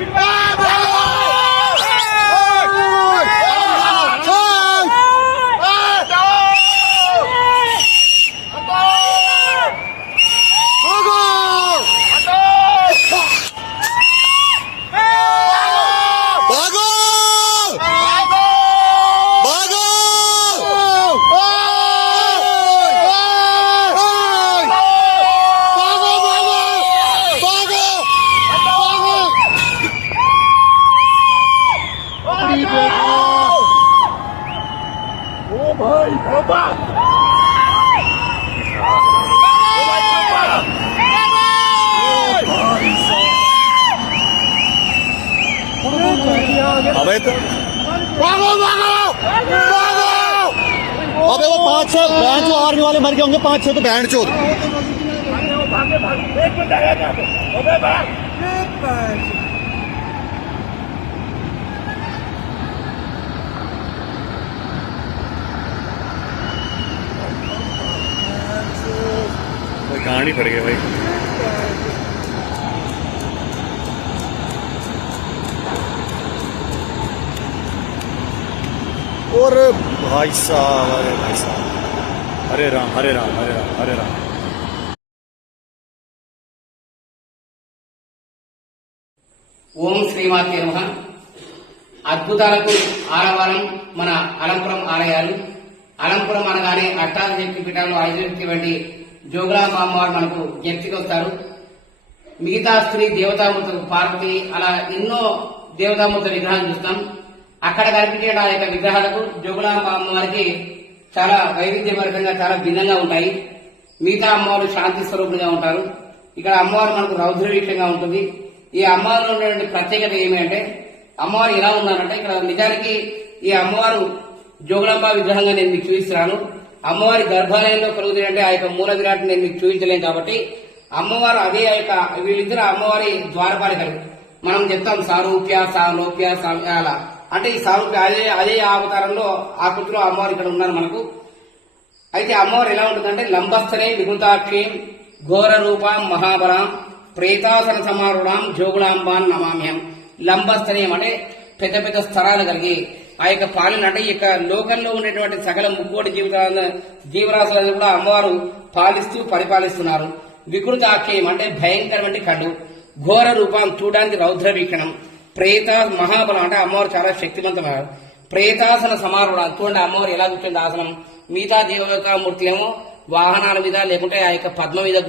Goodbye. अबे तो भागो भागो! भागो! अबे वो पाँच छह बैंड जो आर्मी वाले मर गए होंगे पाँच छह तो बैंड चोद कहानी फट गई भाई और भाई साहब अरे भाई साहब हरे राम हरे राम हरे राम हरे राम ఓం శ్రీమాతే నమ అద్భుతాలకు ఆరవారం మన అలంపురం ఆలయాలు అలంపురం అనగానే అష్టాదశ శక్తి పీఠాలు ఐదు శక్తి వంటి జోగులాంబ అమ్మవారు మనకు జప్తికి వస్తారు. మిగతా స్త్రీ దేవతామూర్తులు పార్వతి అలా ఎన్నో దేవతామూర్త విగ్రహాలు చూస్తాం. అక్కడ కనిపించే ఆ యొక్క విగ్రహాలకు జోగులాంబ అమ్మవారికి చాలా వైవిధ్యభరితంగా చాలా భిన్నంగా ఉంటాయి. మిగతా అమ్మవారు శాంతి స్వరూపులుగా ఉంటారు. ఇక్కడ అమ్మవారు మనకు రౌద్రవీక్షంగా ఉంటుంది. ఈ అమ్మవారిలో ఉన్నటువంటి ప్రత్యేకత ఏమిటంటే అమ్మవారు ఎలా ఉన్నారంటే ఇక్కడ నిజానికి ఈ అమ్మవారు జోగులాంబ విగ్రహంగా నేను మీకు చూపిస్తున్నాను. అమ్మవారి గర్భాలయంలో కలుగుతుంది అంటే ఆ యొక్క మూల విరాట్ నేను మీకు చూపించలేను కాబట్టి అమ్మవారు అదే ఆ యొక్క వీళ్ళిద్దరు అమ్మవారి ద్వారపాలికలు మనం చెప్తాం సారూప్య సాలోప్య అలా. అంటే ఈ సారూప్య అదే అదే అవతారంలో ఆకృతిలో అమ్మవారు ఇక్కడ ఉన్నారు మనకు. అయితే అమ్మవారు ఎలా ఉంటుందంటే లంబస్థనే విగుంతాక్షిం ఘోర రూపం మహాబలాం ప్రేతాసన సమారుణాం జోగులాంబాన్ నమామ్యం లంబస్థనీయం అంటే పెద్ద పెద్ద స్థలాలు కలిగి ఆ యొక్క పాలన అంటే ఈ యొక్క లోకంలో ఉండేటువంటి సకల ముక్కోటి జీవితాలను జీవరాశులను కూడా అమ్మవారు పాలిస్తూ పరిపాలిస్తున్నారు. వికృతాఖ్యం అంటే భయంకరమైన కడు. ఘోర రూపం చూడడానికి రౌద్ర వీక్షణం ప్రేత మహాబలం అంటే అమ్మవారు చాలా శక్తివంతమైన ప్రేతాసన సమారుడు. చూడండి అమ్మవారు ఎలా కూర్చుంది ఆసనం. మిగతా దేవతామూర్తులేమో వాహనాల మీద లేకుంటే ఆ యొక్క పద్మ మీద